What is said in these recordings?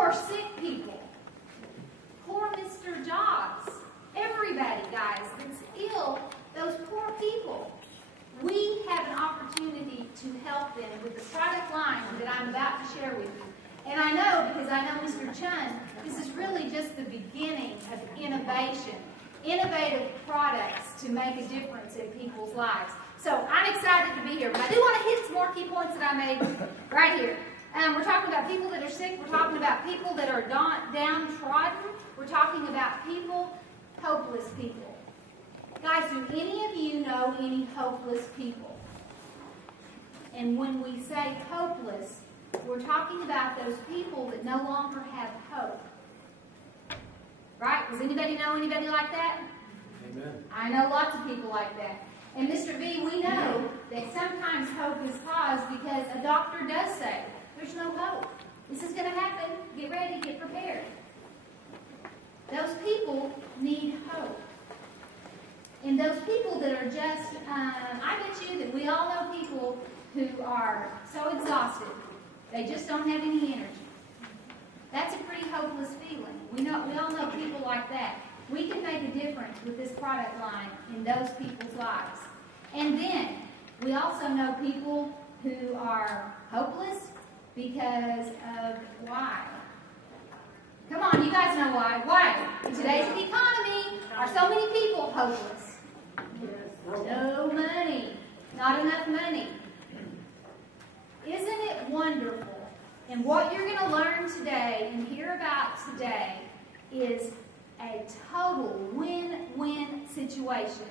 poor, sick people. Poor Mr. Jobs. Everybody, guys, that's ill, those poor people. We have an opportunity to help them with the product line that I'm about to share with you. And I know, because I know Mr. Chun, this is really just the beginning of innovation. Innovative products to make a difference in people's lives. So I'm excited to be here. But I do want to hit some more key points that I made right here. We're talking about people that are sick. We're talking about people that are downtrodden. We're talking about people, hopeless people. Guys, do any of you know any hopeless people? And when we say hopeless, we're talking about those people that no longer have hope. Right? Does anybody know anybody like that? Amen. I know lots of people like that. And Mr. B, we know that sometimes hope is caused because a doctor does say, there's no hope. This is going to happen. Get ready, get prepared. Those people need hope. And those people that are just, I bet you that we all know people who are so exhausted, they just don't have any energy. That's a pretty hopeless feeling. We all know people like that. We can make a difference with this product line in those people's lives. And then we also know people who are hopeless because of why. Come on, you guys know why. Why? In today's economy, are so many people hopeless? No money. Not enough money. Isn't it wonderful? And what you're going to learn today and hear about today is a total win-win situation.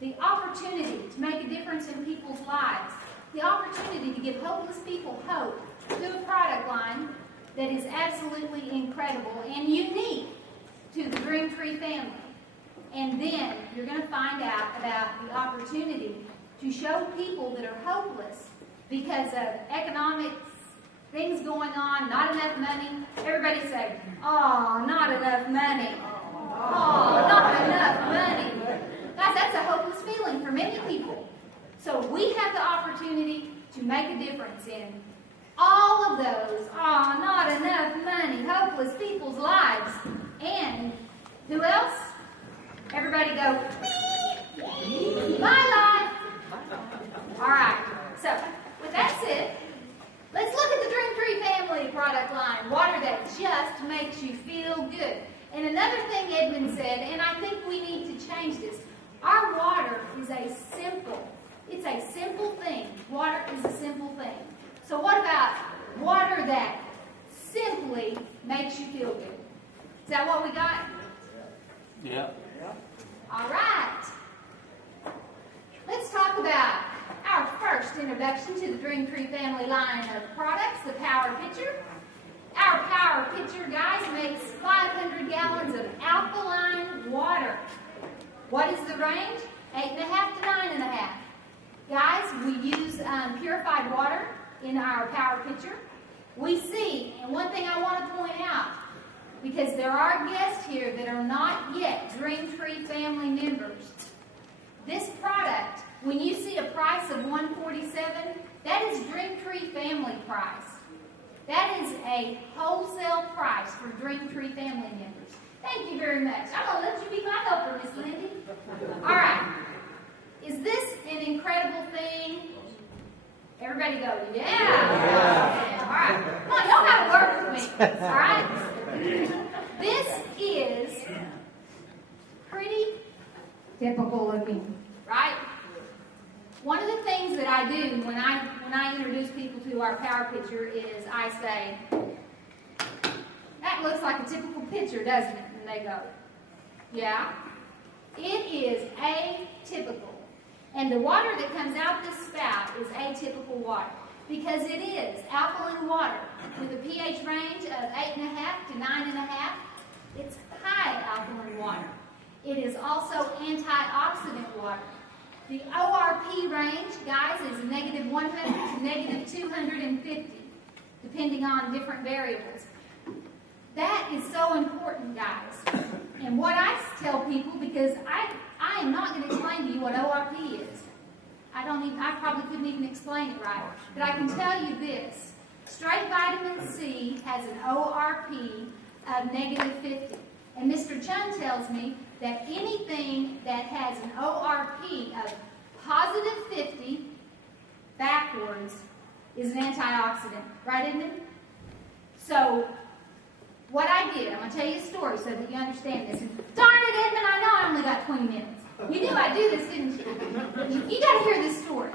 The opportunity to make a difference in people's lives. The opportunity to give hopeless people hope through a product line that is absolutely incredible and unique to the Dream Tree family. And then you're going to find out about the opportunity to show people that are hopeless because of economics, things going on, not enough money. Everybody say, oh, not enough money. Oh, not enough money. Guys, that's a hopeless feeling for many people. So we have the opportunity to make a difference in all of those, oh, not enough money, hopeless people's lives. And who else? Everybody go, me, my life. All right, so with that said, let's look at the Dream Tree family product line, water that just makes you feel good. And another thing Edmund said, and I think we need to change this, our water is it's a simple thing. Water is a simple thing. So what about water that simply makes you feel good? Is that what we got? Yeah. All right. Let's talk about our first introduction to the Dream Tree family line of products, the Power Pitcher. Our Power Pitcher, guys, makes 500 gallons of alkaline water. What is the range? 8.5 to 9.5. Guys, we use purified water in our Power Pitcher. We see, and one thing I want to point out, because there are guests here that are not yet Dream Tree family members. This product, when you see a price of $147, that is Dream Tree family price. That is a wholesale price for Dream Tree family members. Thank you very much. I'm going to let you be my helper, Miss Lindy. All right. Is this an incredible thing? Everybody go, yeah. All right. Come on, y'all got to work with me. All right? This is pretty typical looking, right? One of the things that I do when I introduce people to our Power Pitcher is I say, that looks like a typical pitcher, doesn't it? And they go, yeah. It is atypical. And the water that comes out this spout is atypical water because it is alkaline water with a pH range of 8.5 to 9.5. It's high alkaline water. It is also antioxidant water. The ORP range, guys, is -100 to -250, depending on different variables. That is so important, guys. And what I tell people, because I am not going to explain to you what ORP is. I probably couldn't even explain it right. But I can tell you this. Straight vitamin C has an ORP of -50. And Mr. Chun tells me that anything that has an ORP of +50 backwards is an antioxidant. Right, Edmund? So, what I did, I'm going to tell you a story so that you understand this. Darn it, Edmund, I know I only got 20 minutes. You knew I'd do this, didn't you? You got to hear this story.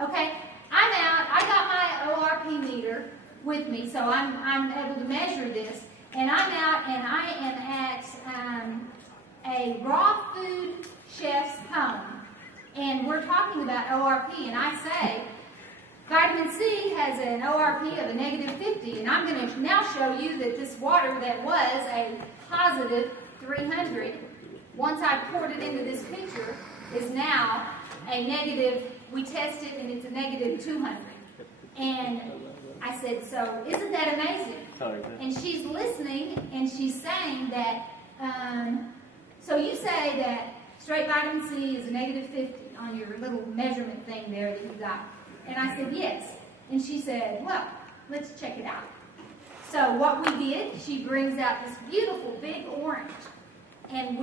Okay? I'm out. I got my ORP meter with me, so I'm able to measure this. And I'm out, and I am at a raw food chef's home. And we're talking about ORP, and I say, vitamin C has an ORP of a -50, and I'm going to now show you that this water that was a +300, once I poured it into this pitcher, is now a negative, we test it, and it's a -200. And I said, so isn't that amazing? And she's listening, and she's saying that, so you say that straight vitamin C is a -50 on your little measurement thing there that you got. And I said, yes. And she said, well, let's check it out. So what we did, she brings out this beautiful big orange. And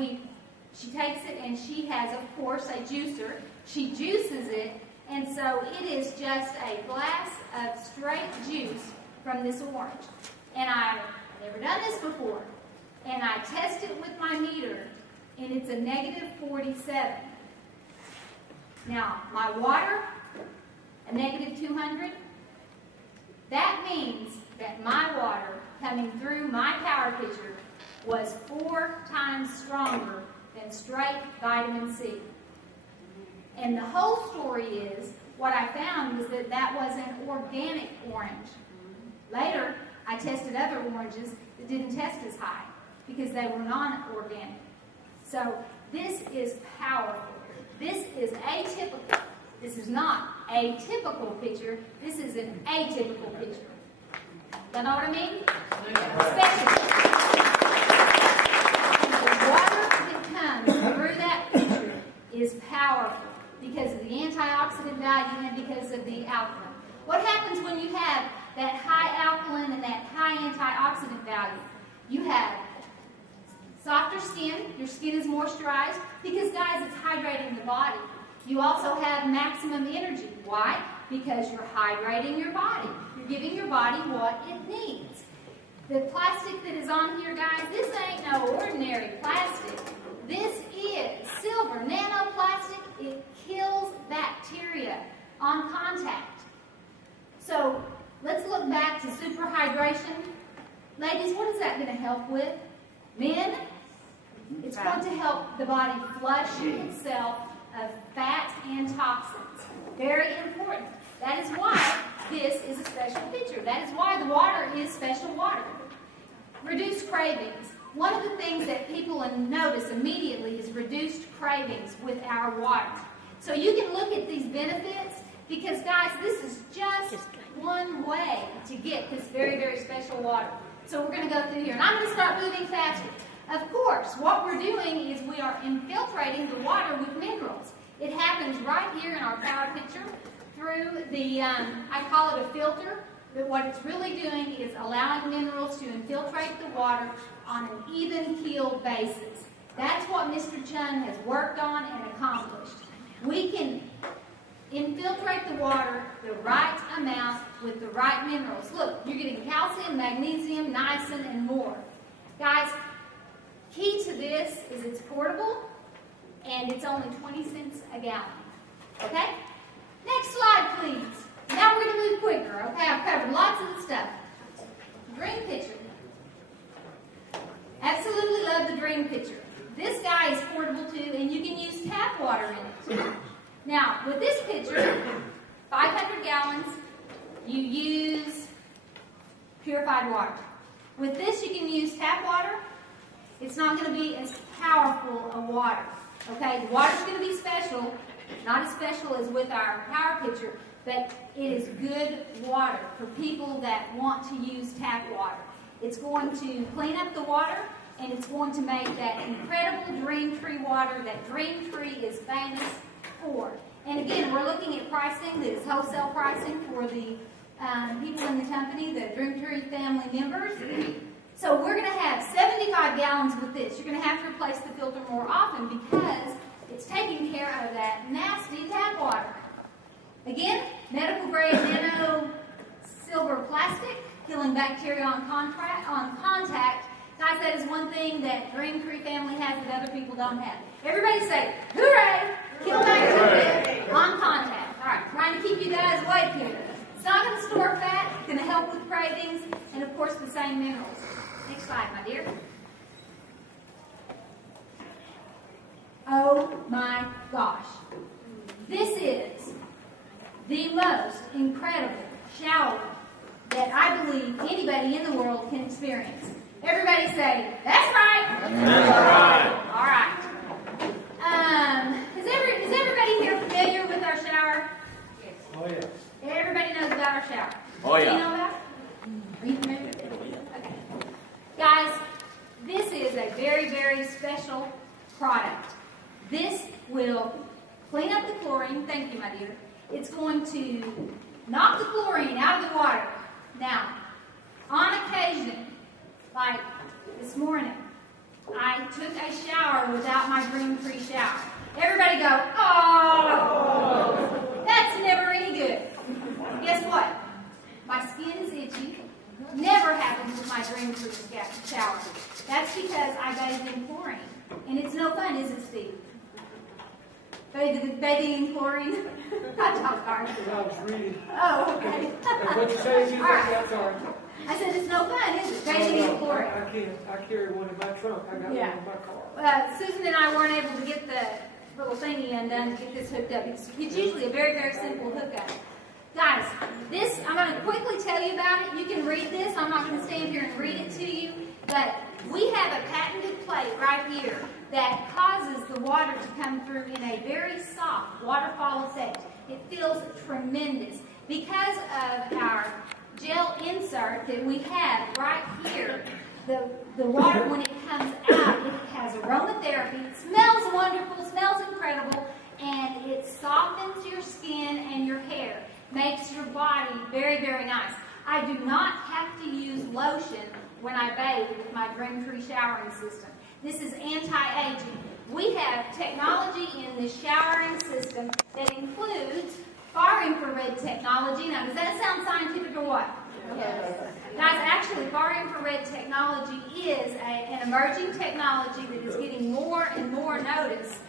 she takes it, and she has, of course, a juicer. She juices it, and so it is just a glass of straight juice from this orange. And I've never done this before. And I test it with my meter, and it's a -47. Now, my water, a -200, that means that my water coming through my power pitcher was 4 times stronger than straight vitamin C. And the whole story is, what I found was that that was an organic orange. Later, I tested other oranges that didn't test as high because they were non-organic. So this is powerful. This is atypical. This is not a typical pitcher. This is an atypical pitcher. You know what I mean? Special. The water that comes through that pitcher is powerful because of the antioxidant value and because of the alkaline. What happens when you have that high alkaline and that high antioxidant value? You have softer skin. Your skin is moisturized because, guys, it's hydrating the body. You also have maximum energy. Why? Because you're hydrating your body. You're giving your body what it needs. The plastic that is on here, guys, this ain't no ordinary plastic. This is silver nanoplastic. It kills bacteria on contact. So let's look back to superhydration. Ladies, what is that going to help with? Men, it's going to help the body flush itself of fat and toxins. Very important. That is why this is a special pitcher. That is why the water is special water. Reduced cravings. One of the things that people notice immediately is reduced cravings with our water. So you can look at these benefits because, guys, this is just one way to get this very, very special water. So we're going to go through here. And I'm going to start moving faster. Of course, what we're doing is we are infiltrating the water with minerals. It happens right here in our power pitcher through the, I call it a filter, but what it's really doing is allowing minerals to infiltrate the water on an even keel basis. That's what Mr. Chun has worked on and accomplished. We can infiltrate the water the right amount with the right minerals. Look, you're getting calcium, magnesium, niacin, and more. Guys, key to this is it's portable, and it's only 20 cents a gallon. Okay? Next slide, please. Now we're going to move quicker, okay? I've covered lots of the stuff. Dream pitcher. Absolutely love the dream pitcher. This guy is portable too, and you can use tap water in it. Now, with this pitcher, 500 gallons, you use purified water. With this, you can use tap water. It's not going to be as powerful a water. Okay, the water's going to be special, not as special as with our power pitcher, but it is good water for people that want to use tap water. It's going to clean up the water, and it's going to make that incredible Dream Tree water that Dream Tree is famous for. And again, we're looking at pricing. This is wholesale pricing for the people in the company, the Dreamtree family members. So we're going to have 75 gallons with this. You're going to have to replace the filter more often because it's taking care of that nasty tap water. Again, medical grade nano silver plastic, killing bacteria on contact. Guys, that is one thing that Dreamtree family has that other people don't have. Everybody say, hooray! Kill bacteria on contact. All right, trying to keep you guys awake here. It's not going to store fat. It's going to help with cravings, and of course the same minerals. Next slide, my dear. Oh my gosh. This is the most incredible shower that I believe anybody in the world can experience. Everybody say, that's right. That's right. All right. Is everybody here familiar with our shower? Yes. Oh, yeah. Everybody knows about our shower. Oh, yeah. Do you know about it? Are you familiar with it? Okay. Guys, this is a very, very special product. This will clean up the chlorine. Thank you, my dear. It's going to knock the chlorine out of the water. Now, on occasion, like this morning, I took a shower without my Dreamtree shower. Everybody go, oh, that's never any good. Guess what? My skin is itchy. Never happens with my Dreamtree shower. That's because I bathed in chlorine. And it's no fun, is it, Steve? Bathing in chlorine? I talk hard. I was reading. Oh, okay. What you say is you think that's hard. I said it's no fun, is it? Bathing in chlorine. I can't. I carry one in my trunk. I got one in my car. Susan and I weren't able to get the little thingy undone to get this hooked up. It's usually a very, very simple hookup. Guys, this, I'm going to quickly tell you about it. You can read this. I'm not going to stand here and read it to you. But we have a patented plate right here that causes the water to come through in a very soft waterfall effect. It feels tremendous because of our gel insert that we have right here. The water, when it comes out, it has aromatherapy. It smells wonderful, smells incredible, and it softens your skin and your hair. Makes your body very, very nice. I do not have to use lotion when I bathe with my Dreamtree showering system. This is anti-aging. We have technology in this showering system that includes far infrared technology. Now, does that sound scientific or what? Yes. Guys, actually, far infrared technology is an emerging technology that is getting more and more notice.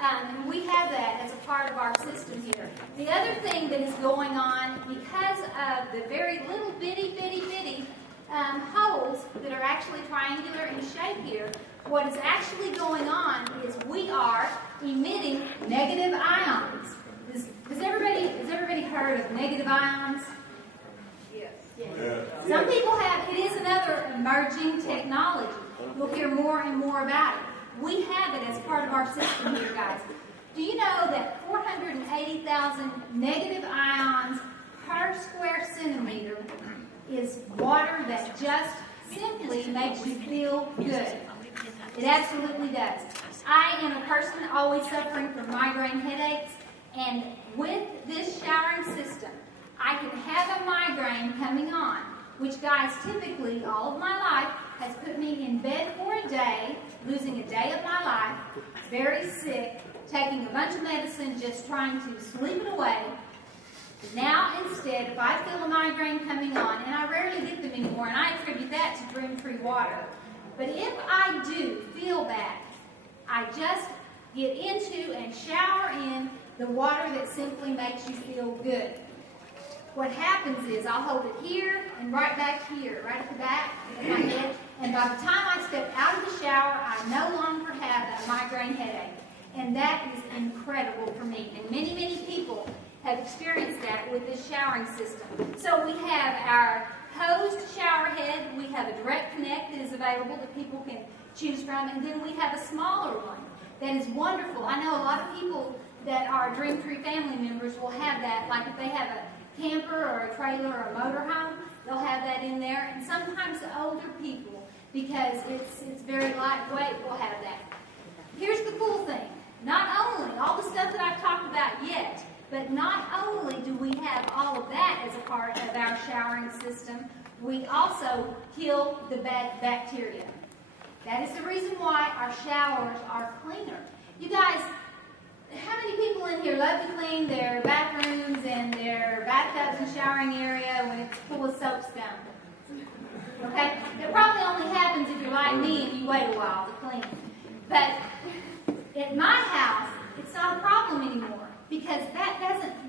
And we have that as a part of our system here. The other thing that is going on, because of the very little bitty holes that are actually triangular in shape here, what is actually going on is we are emitting negative ions. Has everybody heard of negative ions? Yes. Some people have. It is another emerging technology. You'll hear more and more about it. We have it as part of our system here, guys. Do you know that 480,000 negative ions per square centimeter is water that just simply makes you feel good? It absolutely does. I am a person always suffering from migraine headaches, and with this showering system, I can have a migraine coming on, which, guys, typically all of my life has put me in bed for a day, losing a day of my life, very sick, taking a bunch of medicine, just trying to sleep it away. Now, instead, if I feel a migraine coming on, and I rarely get them anymore, and I attribute that to Dreamtree water, but if I do feel that, I just get into and shower in the water that simply makes you feel good. What happens is I'll hold it here and right back here, right at the back of my head, and by the time I step out of the shower, I no longer have that migraine headache. And that is incredible for me. And many, many people have experienced that with this showering system. So we have our hosed shower head. We have a direct connect that is available that people can choose from. And then we have a smaller one that is wonderful. I know a lot of people that are Dreamtree family members will have that. Like if they have a camper or a trailer or a motorhome, they'll have that in there. And sometimes the older people, because it's very lightweight, will have that. Here's the cool thing. Not only all the stuff that I've talked about yet, But not only do we have all of that as a part of our showering system, we also kill the bad bacteria. That is the reason why our showers are cleaner. You guys, how many people in here love to clean their bathrooms and their bathtubs and showering area when it's full of soap scum? Okay? It probably only happens if you're like me and you wait a while to clean. But at my house, it's not a problem anymore because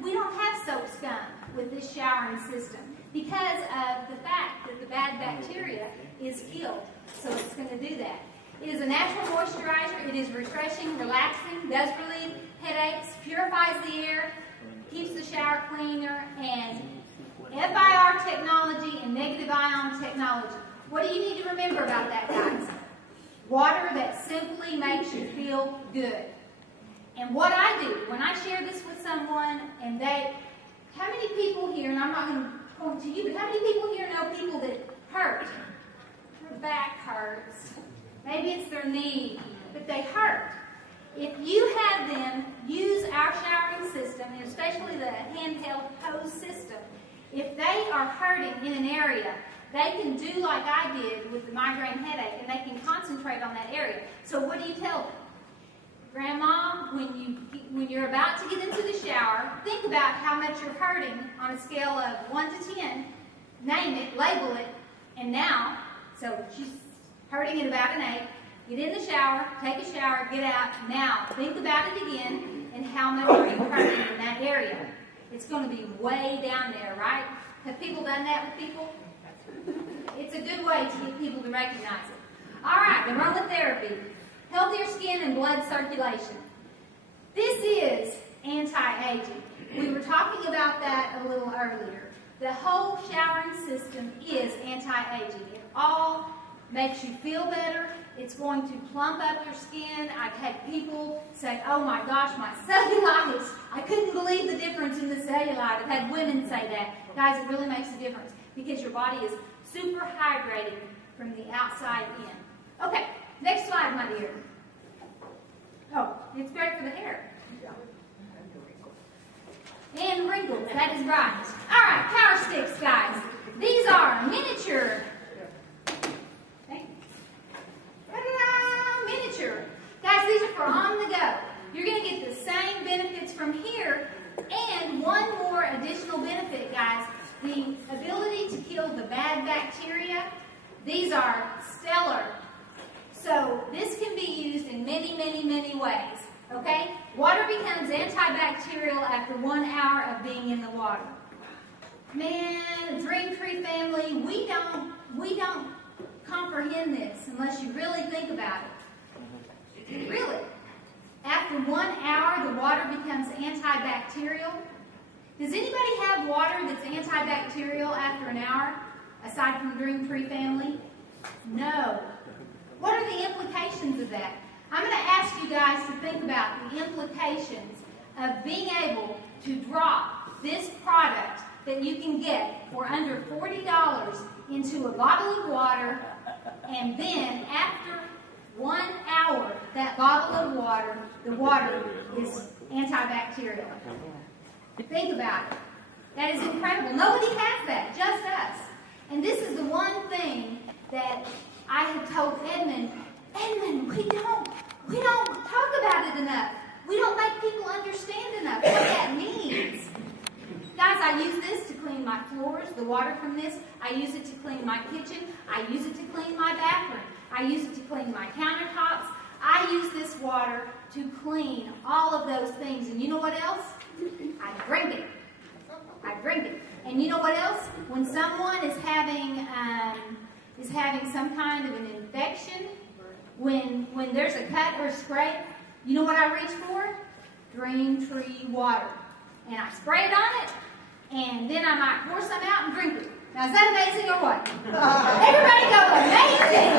we don't have soap scum with this showering system because of the fact that the bad bacteria is killed. So it's going to do that. It is a natural moisturizer. It is refreshing, relaxing, does relieve headaches, purifies the air, keeps the shower cleaner, and FIR technology and negative ion technology. What do you need to remember about that, guys? Water that simply makes you feel good. And what I do, when I share this with someone, and how many people here, and I'm not going to point to you, but how many people here know people that hurt? Their back hurts. Maybe it's their knee, but they hurt. If you have them use our showering system, and especially the handheld hose system, if they are hurting in an area, they can do like I did with the migraine headache, and they can concentrate on that area. So what do you tell them? Grandma, when you're about to get into the shower, think about how much you're hurting on a scale of 1 to 10. Name it, label it, and now, so she's hurting at about an 8. Get in the shower, take a shower, get out. Now, think about it again, and how much are you hurting in that area? It's going to be way down there, right? Have people done that with people? It's a good way to get people to recognize it. All right, aromatherapy. Healthier skin and blood circulation. This is anti-aging. We were talking about that a little earlier. The whole showering system is anti-aging. It all makes you feel better. It's going to plump up your skin. I've had people say, oh my gosh, my cellulitis. I couldn't believe the difference in the cellulite. I've had women say that. Guys, it really makes a difference because your body is super hydrated from the outside in. Okay, next slide, my dear. Oh, it's great for the hair. And wrinkles, that is right. All right, power sticks, guys. These are miniature. Miniature. Guys, these are for on the go. You're going to get the same benefits from here and one more additional benefit, guys. The ability to kill the bad bacteria. These are stellar. So this can be used in many, many, many ways. Okay? Water becomes antibacterial after 1 hour of being in the water. Man, Dream Tree family, we don't comprehend this unless you really think about it. Really. After 1 hour, the water becomes antibacterial. Does anybody have water that's antibacterial after an hour, aside from Dream Tree family? No. What are the implications of that? I'm going to ask you guys to think about the implications of being able to drop this product that you can get for under $40 into a bottle of water, and then after 1 hour, that bottle of water, the water is antibacterial. Think about it. That is incredible. Nobody has that, just us. And this is the one thing that I have told Edmund, we don't talk about it enough. We don't make people understand enough what that means. Guys, I use this to clean my floors, the water from this. I use it to clean my kitchen. I use it to clean my bathroom. I use it to clean my countertops. I use this water to clean all of those things. And you know what else? I drink it. I drink it. And you know what else? When someone is having some kind of an infection, when there's a cut or scrape, you know what I reach for? Dream Tree water. And I spray it on it, and then I might pour some out and drink it. Now, is that amazing or what? Everybody go, amazing!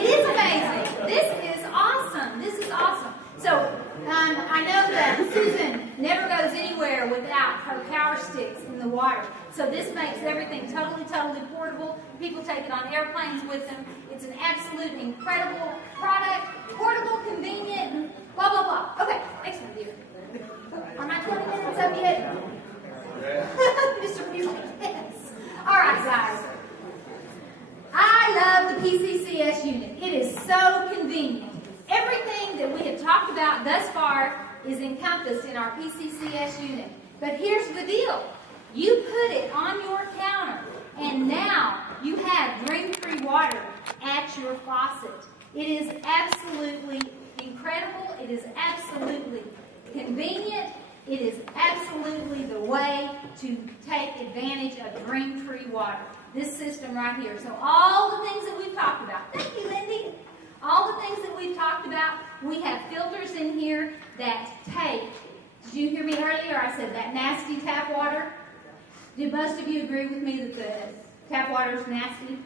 It is amazing. This is awesome. This is awesome. So, I know that Susan never goes anywhere without her power sticks in the water. So this makes everything totally, totally portable. People take it on airplanes with them. It's an absolute incredible product. Portable, convenient, and blah, blah, blah. Okay, next one, dear. Are my 20 minutes up Mr. Beasley, yes. All right, guys. I love the PCCS unit. It is so convenient. Everything that we have talked about thus far is encompassed in our PCCS unit. But here's the deal. You put it on your counter, and now you have dream-free water at your faucet. It is absolutely incredible. It is absolutely convenient. It is absolutely the way to take advantage of dream-free water. This system right here. So all the things that we've talked about. Thank you, Lindy. All the things that we've talked about, we have filters in here that take, did you hear me earlier? I said that nasty tap water. Did most of you agree with me that the tap water is nasty?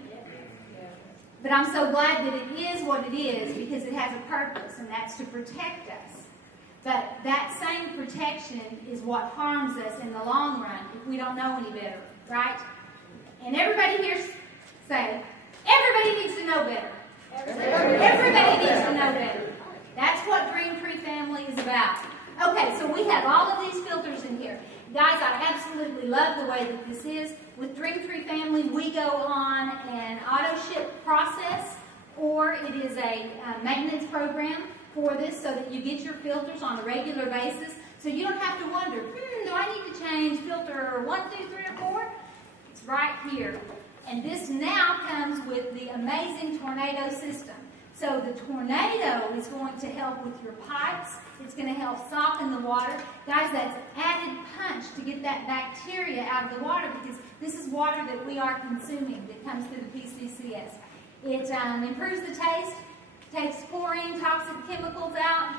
But I'm so glad that it is what it is because it has a purpose, and that's to protect us. But that same protection is what harms us in the long run if we don't know any better, right? And everybody here say, everybody needs to know better. Everybody needs to know better. That's what Dream-Free Family is about. Okay, so we have all of these filters in here. Guys, I absolutely love the way that this is. With Dream-Free Family, we go on an auto-ship process, or it is a maintenance program for this so that you get your filters on a regular basis. So you don't have to wonder, do I need to change filter 1, 2, 3, or 4? It's right here. And this now comes with the amazing tornado system. So the tornado is going to help with your pipes. It's going to help soften the water. Guys, that's added punch to get that bacteria out of the water because this is water that we are consuming that comes through the PCCS. It improves the taste, takes chlorine, toxic chemicals out,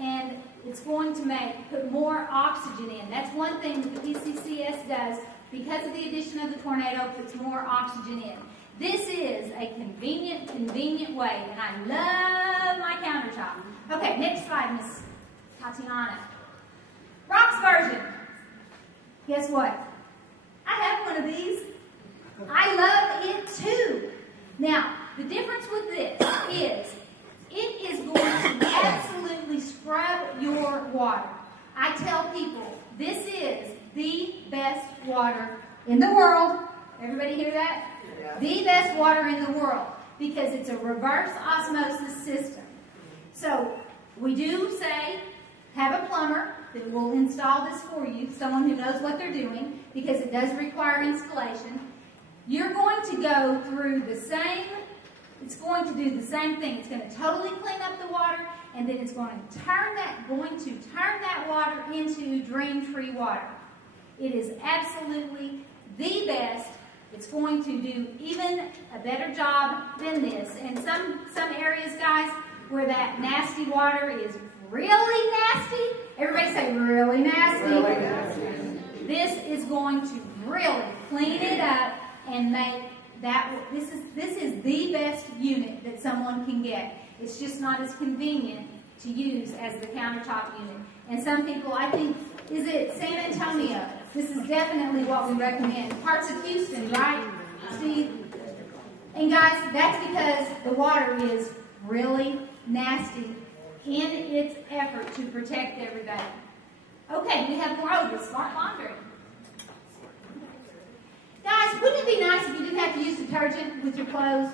and it's going to put more oxygen in. That's one thing that the PCCS does. Because of the addition of the tornado, puts more oxygen in. This is a convenient way, and I love my countertop. Okay, next slide, Miss Tatiana. Rock's version. Guess what? I have one of these. I love it too. Now, the difference with this is it is going to absolutely scrub your water. I tell people this is the best water in the world. Everybody hear that? Yeah. The best water in the world because it's a reverse osmosis system. So we do say have a plumber that will install this for you, someone who knows what they're doing because it does require installation. You're going to go through the same, it's going to do the same thing. It's going to totally clean up the water and then it's going to turn that water into dream-free water. It is absolutely the best. It's going to do even a better job than this. And some areas, guys, where that nasty water is really nasty, everybody say really nasty. Really nasty. This is going to really clean it up and make that, this is the best unit that someone can get. It's just not as convenient to use as the countertop unit. And some people, I think, is it San Antonio? This is definitely what we recommend. Parts of Houston, right, Steve? And guys, that's because the water is really nasty in its effort to protect everybody. Okay, we have more. Oh, the smart laundry. Guys, wouldn't it be nice if you didn't have to use detergent with your clothes?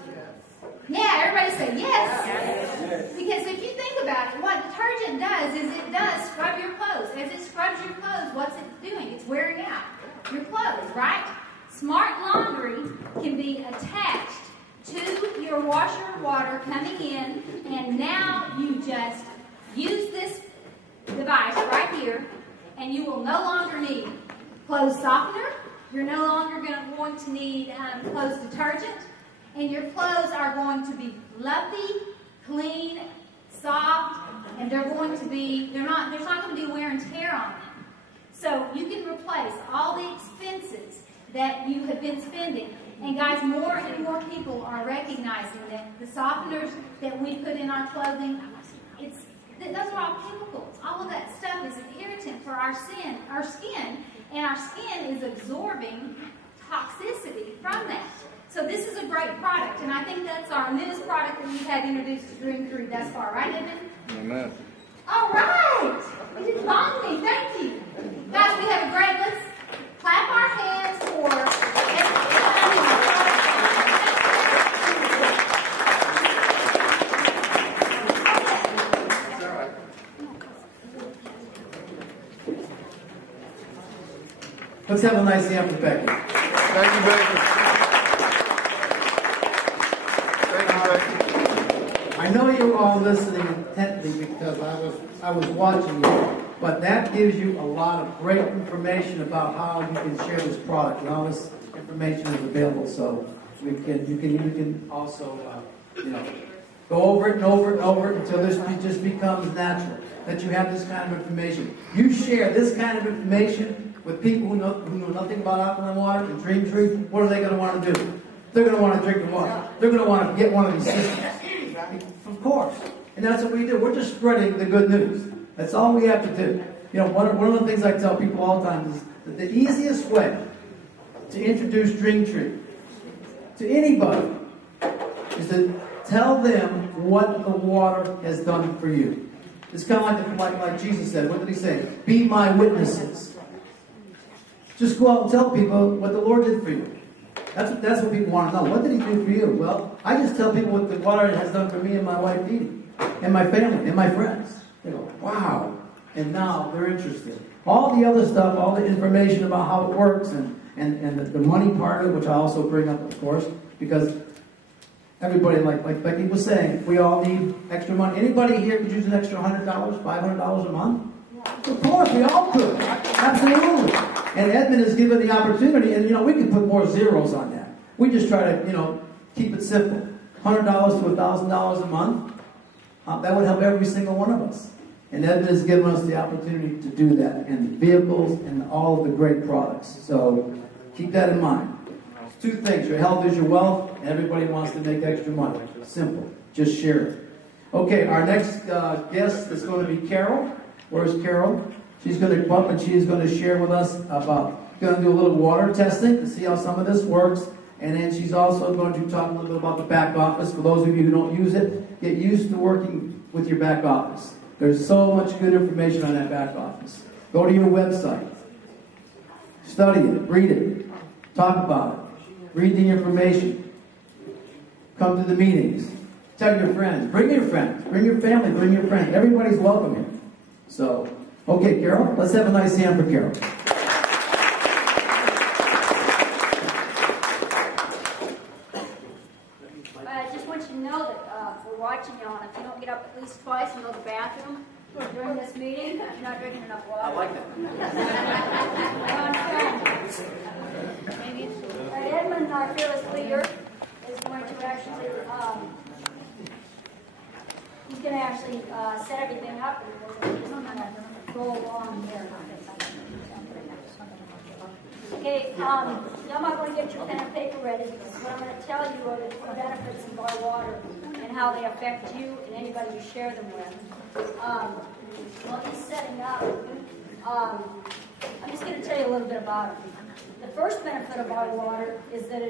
Yeah, everybody say yes. Yes. Because if you think about it, what detergent does is it does scrub your clothes. As it scrubs your clothes, what's it doing? It's wearing out your clothes, right? Smart laundry can be attached to your washer water coming in, and now you just use this device right here, and you will no longer need clothes softener. You're no longer going to need clothes detergent. And your clothes are going to be fluffy, clean, soft, and there's not going to be wear and tear on them. So you can replace all the expenses that you have been spending. And guys, more and more people are recognizing that the softeners that we put in our clothing, those are all chemicals. All of that stuff is an irritant for our skin, and our skin is absorbing toxicity from that. So this is a great product, and I think that's our newest product that we've had introduced to Dream-Free thus far. Right, Evan? Amen. All right. You didn't bomb me. Thank you. Guys, we have a great, Clap our hands for Let's have a nice hand for Becky. Thank you, Becky. I know you're all listening intently because I was watching you, but that gives you a lot of great information about how you can share this product, and all this information is available. So you can also go over it and over it and over it until this just becomes natural. That you have this kind of information. You share this kind of information with people who know nothing about alkaline water and Dream Tree. What are they going to want to do? They're going to want to drink the water. They're going to want to get one of these systems. Of course. And that's what we do. We're just spreading the good news. That's all we have to do. One of the things I tell people all the time is that the easiest way to introduce Dream Tree to anybody is to tell them what the water has done for you. It's kind of like Jesus said. What did he say? Be my witnesses. Just go out and tell people what the Lord did for you. That's what people want to know. What did he do for you? Well, I just tell people what the water has done for me and my wife Dee, and my family, and my friends. They go, wow. And now they're interested. All the other stuff, all the information about how it works, and the money part of it, which I also bring up, of course, because everybody, like Becky was saying, we all need extra money. Anybody here could use an extra $100, $500 a month? Of course, we all could. Absolutely. And Edmund has given the opportunity, and we can put more zeros on that. We just try to, keep it simple. $100 to $1,000 a month. That would help every single one of us. And Edmund has given us the opportunity to do that, and vehicles and all of the great products. So keep that in mind. Two things. Your health is your wealth, and everybody wants to make extra money. Simple. Just share it. Okay, our next guest is going to be Carol. Where's Carol? She's going to come up and she is going to share with us about, going to do a little water testing to see how some of this works. And then she's also going to talk a little bit about the back office. For those of you who don't use it, get used to working with your back office. There's so much good information on that back office. Go to your website. Study it. Read it. Talk about it. Read the information. Come to the meetings. Tell your friends. Bring your friends. Bring your family. Bring your friends. Everybody's welcome here. So, okay, Carol, let's have a nice hand for Carol. I just want you to know that we're watching you on. If you don't get up at least twice and go to the bathroom during this meeting, you're not drinking enough water. I like that. And Edmund, our fearless leader, is going to actually he's going to actually set everything up, and we're just going to go along here. Okay, y'all might want to get your pen and paper ready, because what I'm going to tell you are the benefits of our water and how they affect you and anybody you share them with. While he's setting up, I'm just going to tell you a little bit about it. The first benefit of our water is that